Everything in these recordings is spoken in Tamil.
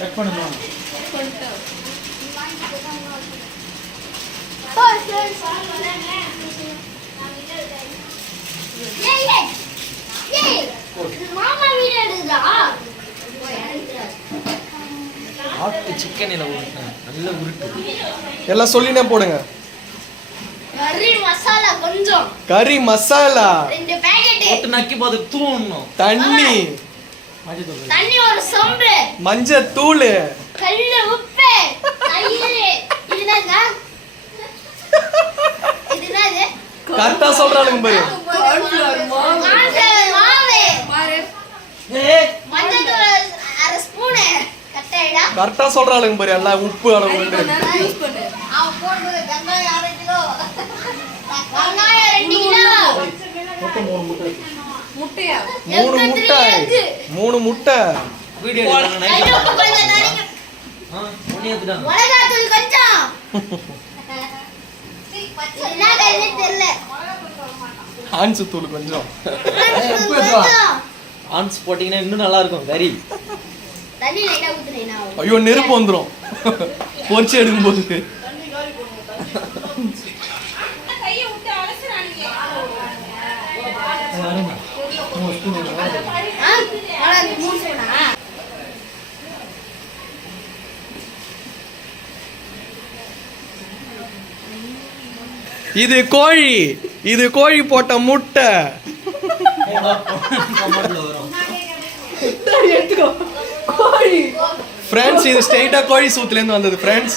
கட் பண்ணுமா மாமா வீடியோ எடுக்குதா ஆட்டு சிக்கனில் உருட்டேன் நல்ல உருட்டு எல்லாம் சொல்லினே போடுங்க. கறி மசாலா கொஞ்சம் கறி மசாலா 2 பாக்கெட் போட்டு நக்கி பார்த்து தூவணும். தண்ணி தண்ணி ஒரு சொம்பு மஞ்சள் தூள் கல்ல உப்பு தயிர் இதுதாங்க இதுதாங்க கரெக்டா சொல்றானுங்க பாரு. மஞ்சள் தூள் 1/2 ஸ்பூன் கட்டைடா கரெக்டா சொல்றானுங்க பாரு. எல்லாம் உப்பு அளவு அவன் போடுறது வெங்காயம் 1/2 கிலோ வெங்காயம் 2 கிலோ முட்டையா 3 முட்டை வீடியோ கையில உப்பு கொஞ்சம் தரீங்க மிளகாய் தூள் கொஞ்சம் என்ன கையில தெரியல ஆன்சு தூள் கொஞ்சம் ஆன்ஸ் போட்டீங்கன்னா இன்னும் நல்லா இருக்கும் கறி. தண்ணி லைட்டா ஊத்துறேனா ஐயோ நெருப்பு வந்துரும் பொரிச்சு எடுக்கும்போது. கையை விட்டு அலசுறானீங்க இது கோழி போட்ட முட்டை. ஃப்ரெண்ட்ஸ் இது ஸ்ட்ரைட்டா கோழி சூத்துல இருந்து வந்தது ஃப்ரெண்ட்ஸ்.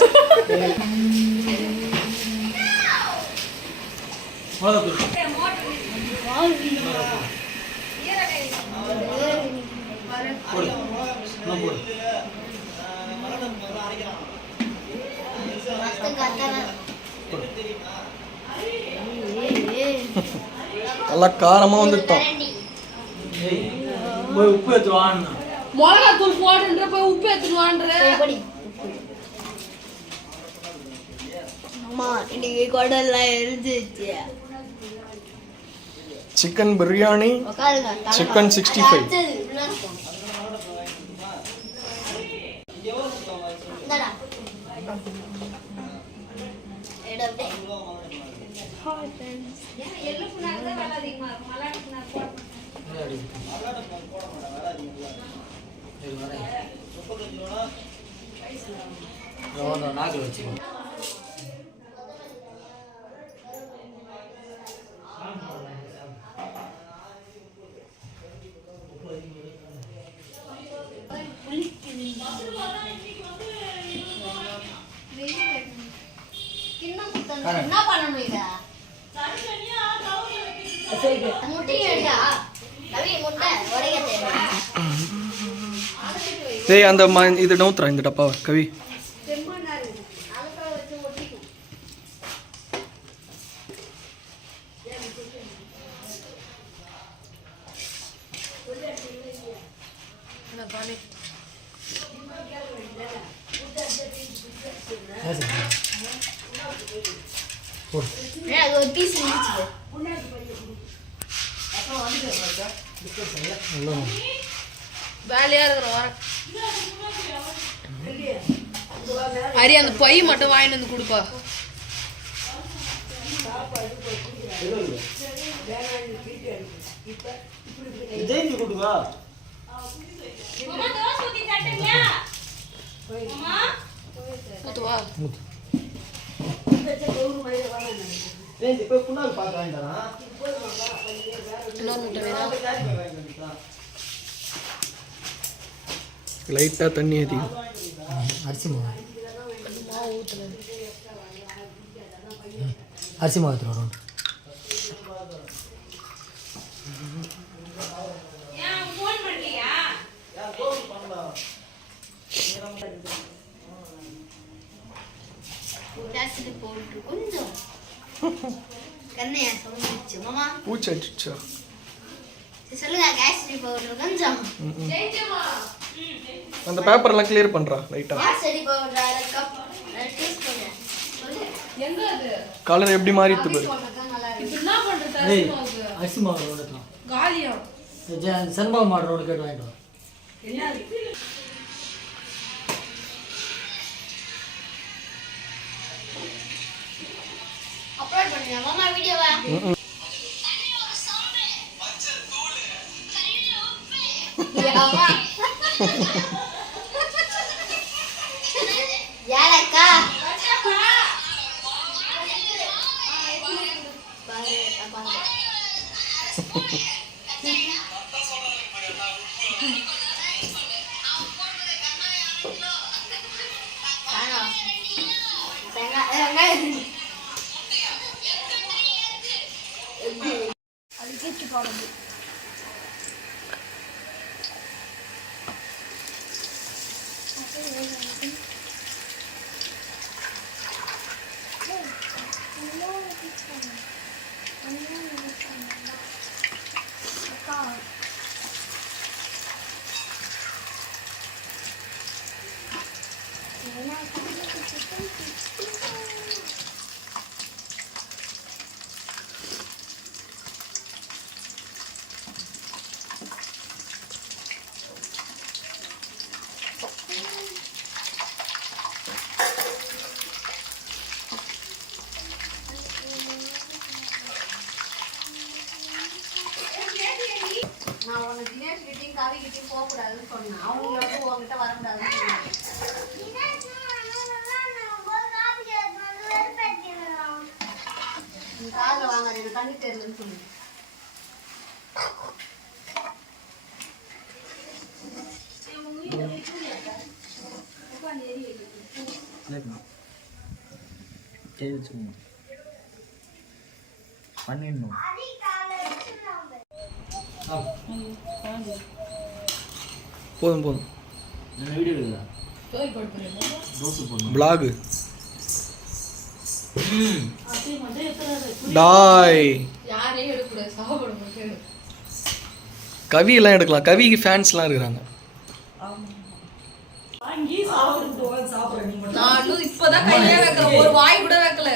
நல்லா காரமா வந்துட்டோம். உப்பு எடுத்துவான் மிளகாய் தூள் போடுன்ற போய் உப்பு எடுத்துவான்ற அம்மா இன்னைக்கு குடல்லாம் எழுந்துச்சு. சிக்கன் பிரியாணி சிக்கன் 65 நாக்கில் வச்சுக்கோ. என்ன பண்ணணும் இத முட்டை எடுடா கவி முட்டை ஒரே தேவை. டேய் அந்த இது நவுத்துறா இந்த டப்பாவை கவி. அது ஒரு பீஸ் இருந்துச்சு. வேலையா இருக்கிற வாரம் அரி அந்த பை மட்டும் வாங்கிட்டு வந்து கொடுப்பா. ஊத்துவா இன்னொரு முட்டை வேணா லைட்டா தண்ணி அதிகம். அரிசி மாவு அரிசி மாவு எடுத்துருவோம். கொஞ்சம் கண்ணையா சொல்லிச்சு மாமா பூச்சி அடிச்சா சொல்லுங்க கேசரி பவுடர் கொஞ்சம் அந்த பேப்பர் எல்லாம் கிளியர் பண்றா லைட்டா. கேசரி பவுடர் 1/2 கப் டீஸ்பூன் எங்க அது கலர் எப்படி மாறிட்டு பாரு. இப்போ என்ன பண்றது அரிசி மாவு எடுத்துக்கலாம். காலியா சன்பாவ் மாடுறோட கேட்டு வாங்கிட்டு வா. என்ன அப்லோட் பண்ணியா மாமா வீடியோவா யாமா யாலக்கா அதுக்கு போடுது நான் உன்னை தினேஷ் கிட்டையும் கவி கிட்டையும் போகக்கூடாதுன்னு சொன்னேன். அவங்க வந்து உங்ககிட்ட வரக்கூடாதுன்னு சொன்னாங்க. நீ காதில் வாங்காது எனக்கு கண்ணு தெரியலன்னு சொல்லு. பண்ணிடணும். போதும் போதும். வீடியோ எடுக்கல. பிளாகு டாய் யாரையும் எடுக்கக்கூடாது, சாப்பிட கவி எல்லாம் எடுக்கலாம். கவிக்கு ஃபேன்ஸ்லாம் இருக்கிறாங்க. நான் இப்பதான் கையிலே வைக்கல, ஒரு வாய் கூட வைக்கல.